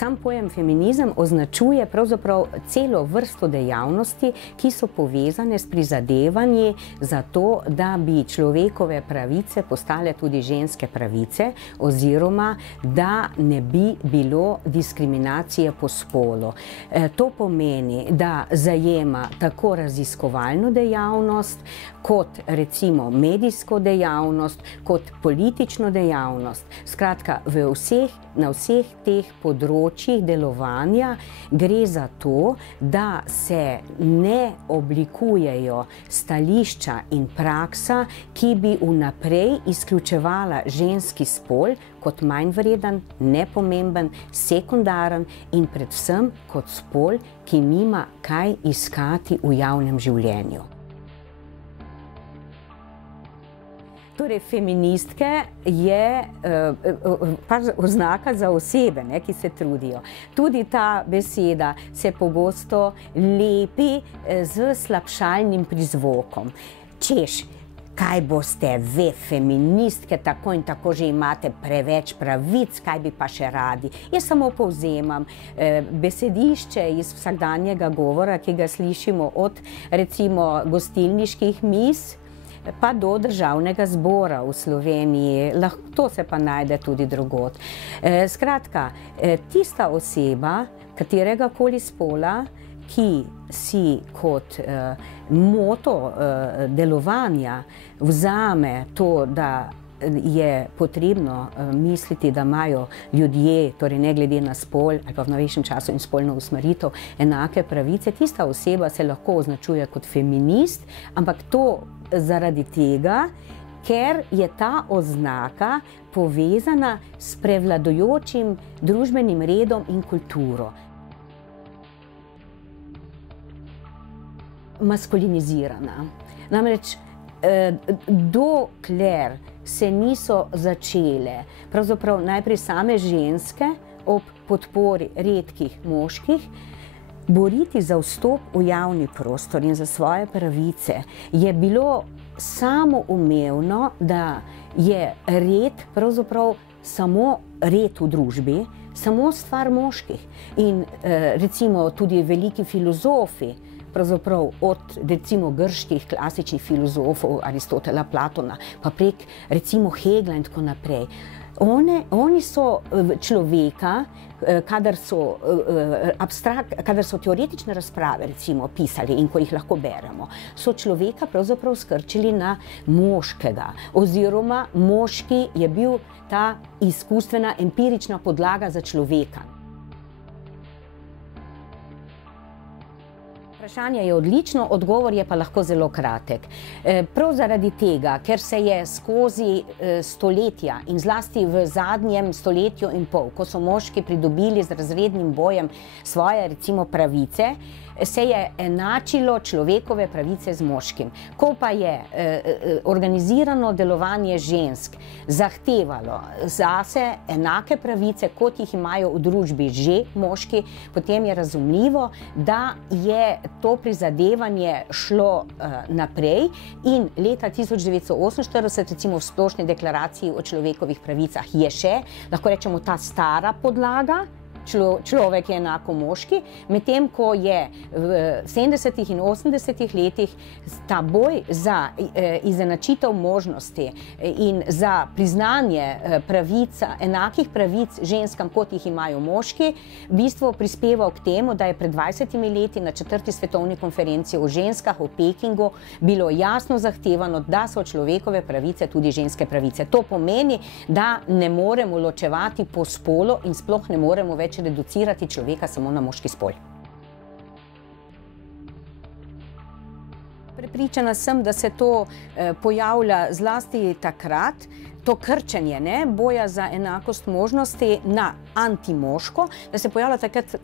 Sam pojem feminizem označuje pravzaprav celo vrsto dejavnosti, ki so povezane s prizadevanji za to, da bi človekove pravice postale tudi ženske pravice, oziroma da ne bi bilo diskriminacije po spolu. To pomeni, da zajema tako raziskovalno dejavnost, kot recimo medijsko dejavnost, kot politično dejavnost. Skratka, na vseh teh področjih delovanja gre za to, da se ne oblikujejo stališča in praksa, ki bi vnaprej izključevala ženski spol kot manj vreden, nepomemben, sekundaren in predvsem kot spol, ki nima kaj iskati v javnem življenju. Torej, feministke je oznaka za osebe, ki se trudijo. Tudi ta beseda se pogosto lepi z slabšalnim prizvokom. Češ, kaj boste ve, feministke, tako in tako že imate preveč pravic, kaj bi pa še radi. Jaz samo povzemam besedišče iz vsakdanjega govora, ki ga slišimo od recimo gostilniških miz, pa do državnega zbora v Sloveniji, to se pa najde tudi drugod. Skratka, tista oseba, kateregakoli spola, ki si kot moto delovanja vzame to, da je potrebno misliti, da imajo ljudje, torej ne glede na spol ali pa v novejšem času in spolno usmeritev, enake pravice, tista oseba se lahko označuje kot feminist, ampak to zaradi tega, ker je ta oznaka povezana s prevladujočim družbenim redom in kulturo. Maskulinizirana. Namreč, dokler se niso začele, pravzaprav najprej same ženske ob podpori redkih moških, boriti za vstop v javni prostor in za svoje pravice, je bilo samoumevno, da je red pravzaprav samo red v družbi, samo stvar moških. In recimo tudi veliki filozofi, pravzaprav od recimo grških klasičnih filozofov, Aristotela, Platona, pa prek recimo Hegla in tako naprej. Oni so človeka, kadar so teoretične razprave recimo pisali in ko jih lahko beremo, so človeka pravzaprav skrčili na moškega, oziroma moški je bil ta izkustvena, empirična podlaga za človeka. Vprašanje je odlično, odgovor je pa lahko zelo kratek. Prav zaradi tega, ker se je skozi stoletja in zlasti v zadnjem stoletju in pol, ko so moški pridobili z razrednim bojem svoje recimo pravice, se je enačilo človekove pravice z moškim. Ko pa je organizirano delovanje žensk zahtevalo zase enake pravice, kot jih imajo v družbi že moški, potem je razumljivo, da je to prizadevanje šlo naprej in leta 1948, recimo v Splošni deklaraciji o človekovih pravicah, je še, lahko rečemo, ta stara podlaga, človek je enako moški, medtem ko je v 70. in 80. letih ta boj za izenačitev možnosti in za priznanje enakih pravic ženskam, kot jih imajo moški, v bistvu prispeval k temu, da je pred 20 leti na 4. svetovni konferenci o ženskah v Pekingu bilo jasno zahtevano, da so človekove pravice tudi ženske pravice. To pomeni, da ne moremo ločevati po spolu in sploh ne moremo več reducirati človeka samo na moški spol. Prepričana sem, da se to pojavlja zlasti takrat, to krčenje boja za enakost možnosti na antimoško, da se pojavlja takrat,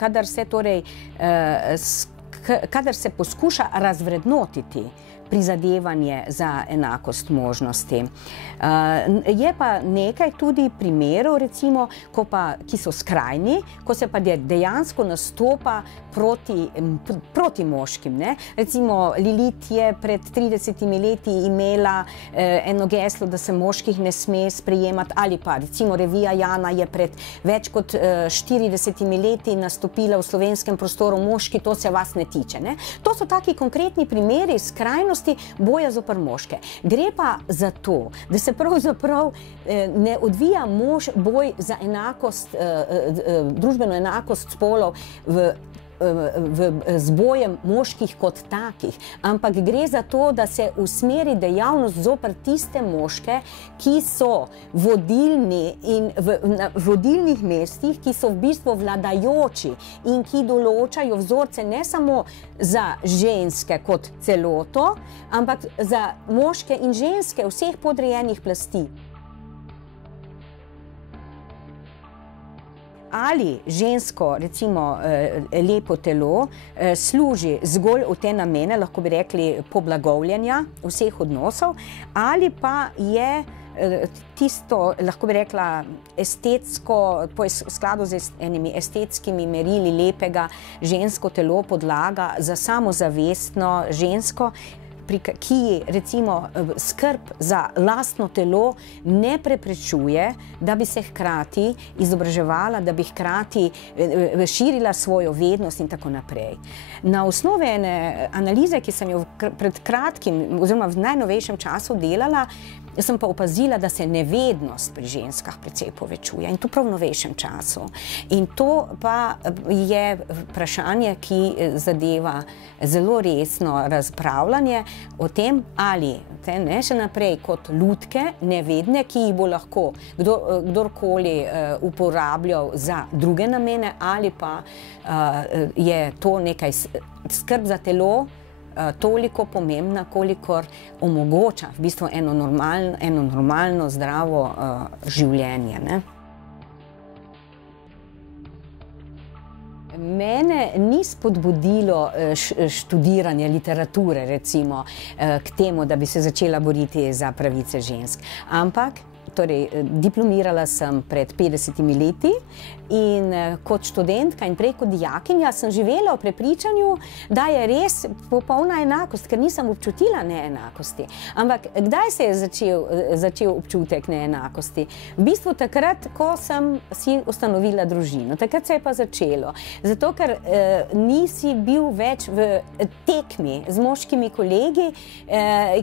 kadar se poskuša razvrednotiti prizadevanje za enakost možnosti. Je pa nekaj tudi primerov, recimo, ki so skrajni, ko se pa dejansko nastopa proti moškim. Recimo, Lilith je pred 30 leti imela eno geslo, da se moških ne sme sprejemati, ali pa recimo revija Jana je pred več kot 40 leti nastopila v slovenskem prostoru: moški, to se vas ne tiče. To so taki konkretni primeri skrajnosti boja zoper moške. Gre pa za to, da se pravzaprav ne odvija boj za enakost, družbeno enakost spolov z bojem moških kot takih, ampak gre za to, da se usmeri dejavnost zoper tiste moške, ki so vodilni in na vodilnih mestih, ki so v bistvu vladajoči in ki določajo vzorce ne samo za ženske kot celoto, ampak za moške in ženske vseh podrejenih plasti. Ali žensko, recimo, lepo telo služi zgolj v te namene, lahko bi rekli, poblagovljanja vseh odnosov, ali pa je tisto, lahko bi rekla, estetsko, v skladu z enimi estetskimi merili lepega žensko telo podlaga za samozavestno žensko, ki recimo skrb za lastno telo ne preprečuje, da bi se hkrati izobraževala, da bi hkrati širila svojo vednost in tako naprej. Na osnovi ene analize, ki sem jo pred kratkim oziroma v najnovejšem času delala, sem pa opazila, da se nevednost pri ženskah precej povečuje, in to prav v novejšem času. In to pa je vprašanje, ki zadeva zelo resno razpravljanje o tem, ali ne še naprej kot lutke, nevedne, ki jih bo lahko kdorkoli uporabljal za druge namene, ali pa je to nekaj skrb za telo toliko pomembna, kolikor omogoča v bistvu eno normalno, zdravo življenje. Mene ni spodbudilo študiranje literature, recimo, k temu, da bi se začela boriti za pravice žensk, ampak diplomirala sem pred 50 leti in kot študentka in prej kot dijakinja sem živela v prepričanju, da je res popolna enakost, ker nisem občutila neenakosti. Ampak kdaj se je začel občutek neenakosti? V bistvu takrat, ko sem si ustanovila družino. Takrat se je pa začelo. Zato, ker nisi bil več v tekmi z moškimi kolegi,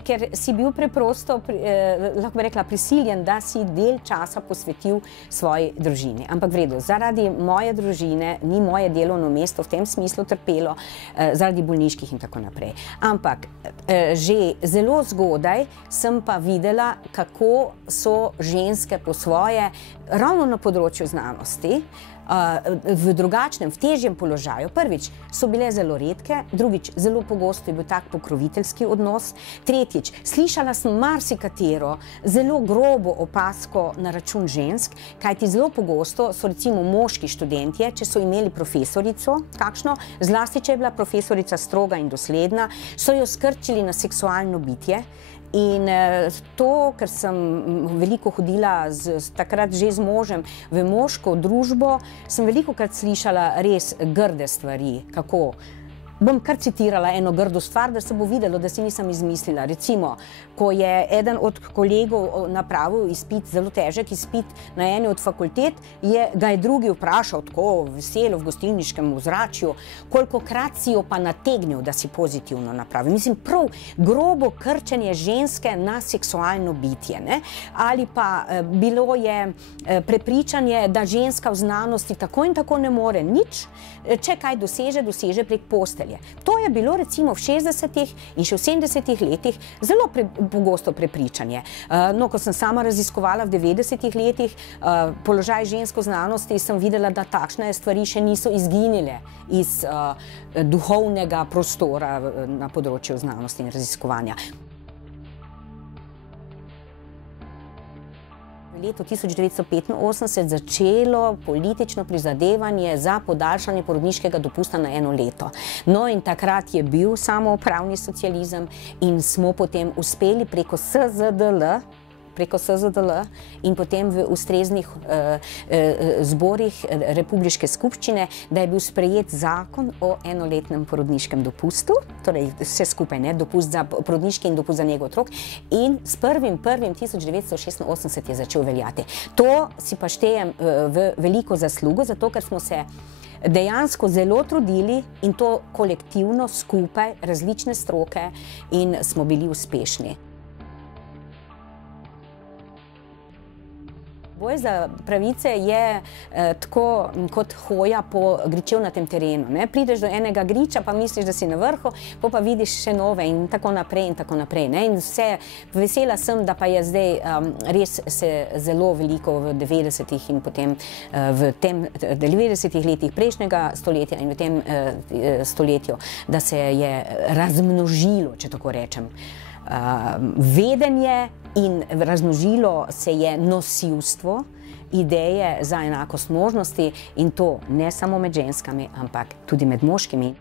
ker si bil preprosto, lahko bi rekla, prisiljen, da si del časa posvetil svoji družini. Ampak v redu, zaradi moje družine ni moje delovno mesto v tem smislu trpelo, zaradi bolniških in tako naprej. Ampak že zelo zgodaj sem pa videla, kako so ženske po svoje, ravno na področju znanosti, v drugačnem, v težjem položaju. Prvič, so bile zelo redke, drugič, zelo pogosto je bil tak pokroviteljski odnos, tretjič, slišala sem marsikatero zelo grobo opazko na račun žensk, kajti zelo pogosto so recimo moški študentje, če so imeli profesorico kakšno, zlasti če je bila profesorica stroga in dosledna, so jo skrčili na seksualno bitje. In to, ker sem veliko hodila takrat že z možem v moško družbo, sem velikokrat slišala res grde stvari, kako. Bom kar citirala eno grdo stvar, da se bo videlo, da si nisem izmislila. Recimo, ko je eden od kolegov napravil izpit, zelo težek izpit na eni od fakultet, ga je drugi vprašal tako veselo v gostilniškem ozračju, kolikokrat si jo pa nategnil, da si pozitivno napravil. Mislim, prav grobo krčenje ženske na seksualno bitje. Ali pa bilo je prepričanje, da ženska v znanosti tako in tako ne more nič, če kaj doseže prek postelje. To je bilo recimo v 60-ih in še v 70-ih letih zelo pogosto prepričanje. No, ko sem sama raziskovala v 90-ih letih položaj žensk v znanosti, sem videla, da takšne stvari še niso izginile iz duhovnega prostora na področju znanosti in raziskovanja. V letu 1985 začelo politično prizadevanje za podaljšanje porodniškega dopusta na 1 leto. No in takrat je bil samoupravni socializem in smo potem uspeli preko SZDL in potem v ustreznih zborih Republiške skupščine, da je bil sprejet zakon o 1-letnem porodniškem dopustu, torej vse skupaj, ne, dopust za porodniški in dopust za nego otrok, in s 1.1.1986 je začel veljati. To si pa štejem v veliko zaslugo, zato ker smo se dejansko zelo trudili in to kolektivno, skupaj, različne stroke in smo bili uspešni. Boj za pravice je tako kot hoja po gričevnatem terenu. Ne? Prideš do enega griča, pa misliš, da si na vrhu, pa vidiš še nove in tako naprej in tako naprej. Ne? In vse, vesela sem, da pa je zdaj res se zelo veliko v 90-ih in potem v tem 90-ih letih prejšnjega stoletja in v tem stoletju, da se je razmnožilo, če tako rečem, vedenje in razmnožilo se je nosilstvo ideje za enakost možnosti in to ne samo med ženskami, ampak tudi med moškimi.